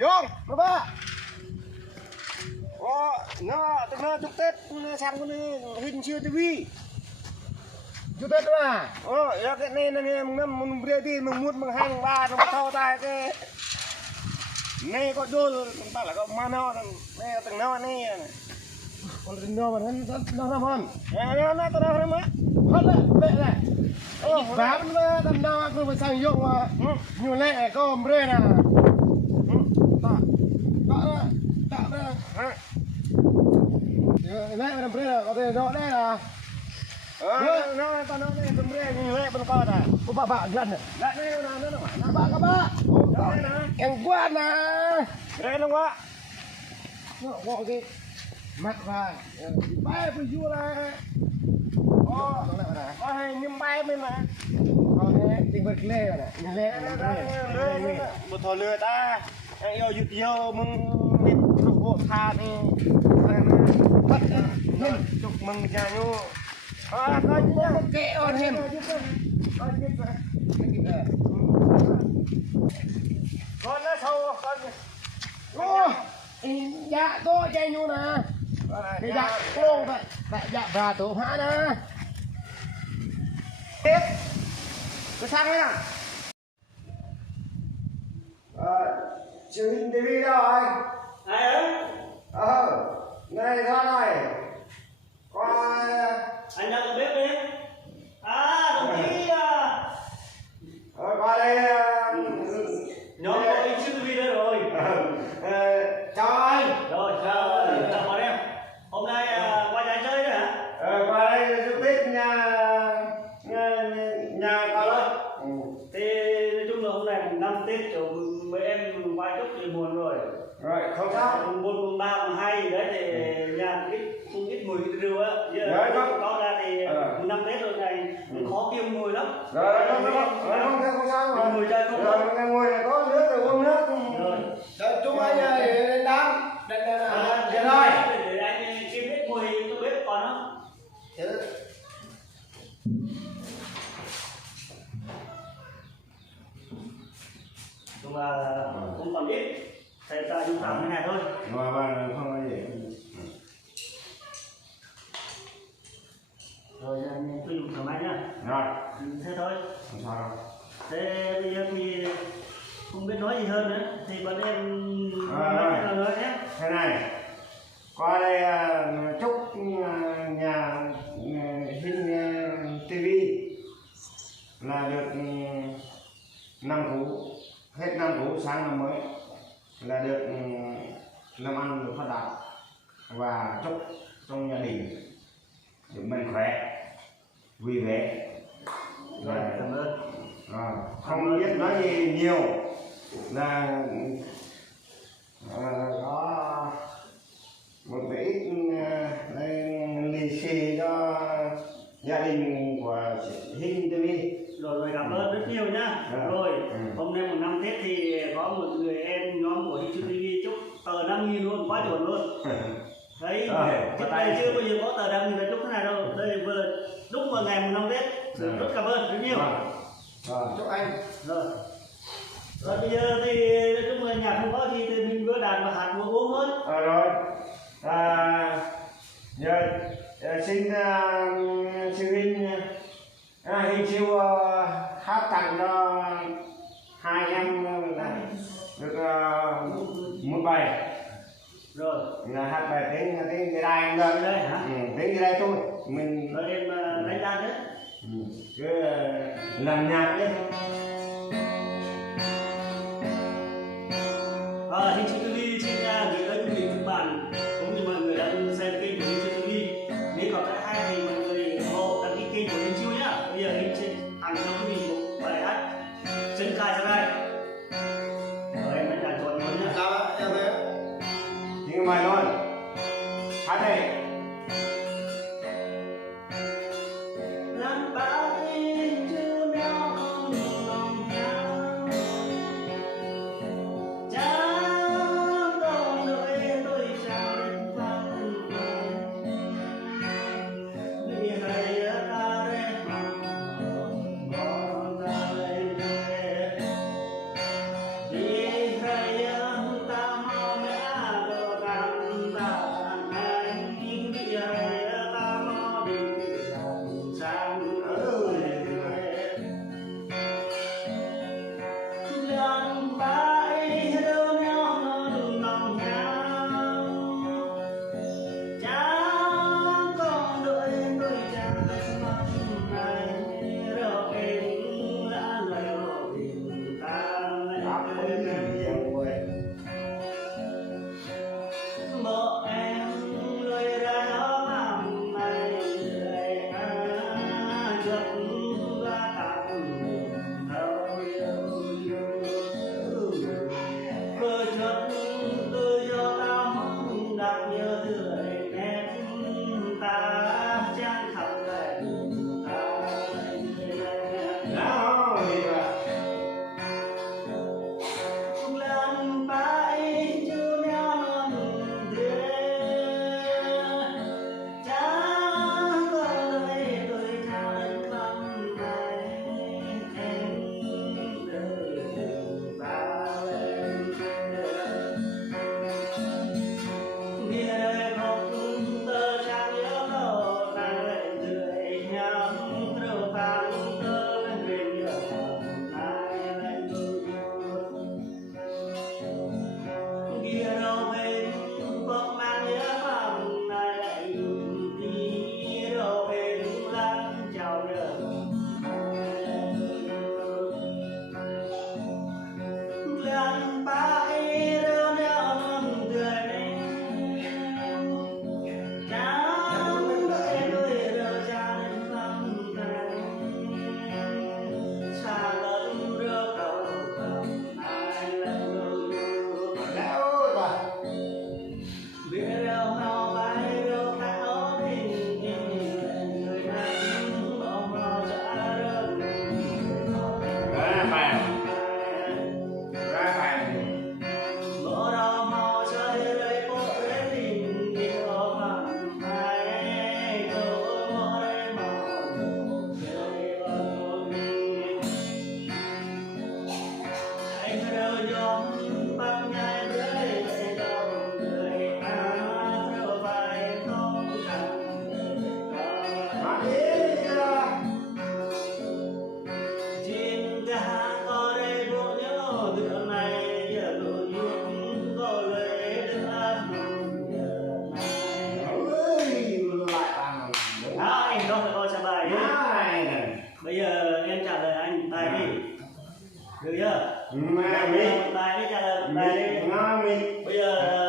Yong, Bapak. Oh, nó tức nó chúc Tết sang con hình chưa TV. Chúc Tết mà. Ya cái này nó mình bữa đi mình muốn mình 2 mùng 3 nó thao tai cái này có đôi ta là có mano này từng nó này. Còn từng nó mà nó làm hơn. Nó tao mà. Hết đấy, bệ này. Vá nó đâm đau cứ phải sang dụng mà. Nhiều lệ có bữa nè. Lẹ làm bữa có thể rõ đây là nó tao nói này bữa như lẹ bên coi này có bà gần này lẹ đây là nó các bạn em quan nè đây nó quá nó gõ cái mặt vào bay với vua là có hay nhưng bay bên mà có cái tình vật lê này lê một thò lừa ta yêu dụt yêu mừng lúc bộ tha thì bắt chúc mừng cha nhu coi kệ on hem con nó sâu con dạ tôi cha nhu nè thì dạ cô vậy dạ và tổ hã nè tiếp cứ sang đấy nào truyền hình TV đâu rồi ai ơi này ra này qua anh ra từ bếp đi đồng chí qua đây nhóm của anh siêu TV đây rồi chào anh rồi chào bọn em hôm nay qua nhà anh chơi đấy hả qua đây chúc Tết nhà con ơi thì nói chung là hôm nay mùng 5 Tết rồi mấy em qua chúc thì buồn rồi không sao mùng 1, mùng 3, mùng 2 gì đấy thì nhà không ít mùi rượu á giờ có ra thì mùng 5 Tết rồi này khó kiếm mùi lắm rồi không sao rồi mùi chơi không rồi ngồi này có nước rồi uống nước rồi chúng anh đến đám đây rồi để anh kiếm biết mùi trong bếp còn không nhưng mà cũng còn ít thầy ta dùng tạm cái này thôi mà không có gì rồi anh cứ dùng thoải mái nhá rồi thế thôi không sao thế bây giờ thì không biết nói gì hơn nữa thì bọn em nói nhé thế này qua đây chúc nhà hình TV là được năm cũ hết năm cũ sang năm mới là được làm ăn được phát đạt và chúc trong gia đình được mạnh khỏe vui vẻ và cảm ơn không biết nói gì nhiều là có một cái ít lì xì cho gia đình của Hình TV rồi cảm ơn rất nhiều nhá rồi hôm nay mùng 5 Tết thì có một người em nhóm của Hình TV chúc tờ 5.000 luôn quá chuẩn luôn đấy trước đây chưa bao giờ có tờ 5.000 là chúc thế này đâu đây vừa đúng vào ngày mùng 5 Tết rất cảm ơn rất nhiều chúc anh rồi bây giờ thì nói chung là nhà không có gì thì mình vừa đàn và hạt vừa uống thôi rồi giờ xin Hình siêu hát tặng cho hai em được một bài rồi là hát bài tiếng người đài rồi đây hả tiếng người đài thôi mình rồi em đánh đàn đấy cứ làm nhạc đấy Hình siêu TV xin gửi tới quý vị các bạn cũng như mọi người đang xem kênh của Hình siêu TV nếu có cái hay thì mọi người ủng hộ đăng ký kênh của Hình siêu nhá bây giờ Hình xin tặng cho quý vị một bài hát xin khai ra đây rồi em đánh đàn chuẩn luôn nhá sao đó em đấy tiếng mày luôn hát đây Bây giờ em trả lời anh tài đi. Được chưa? Mà mình Tài đi trả lời tài đi. mình Bây giờ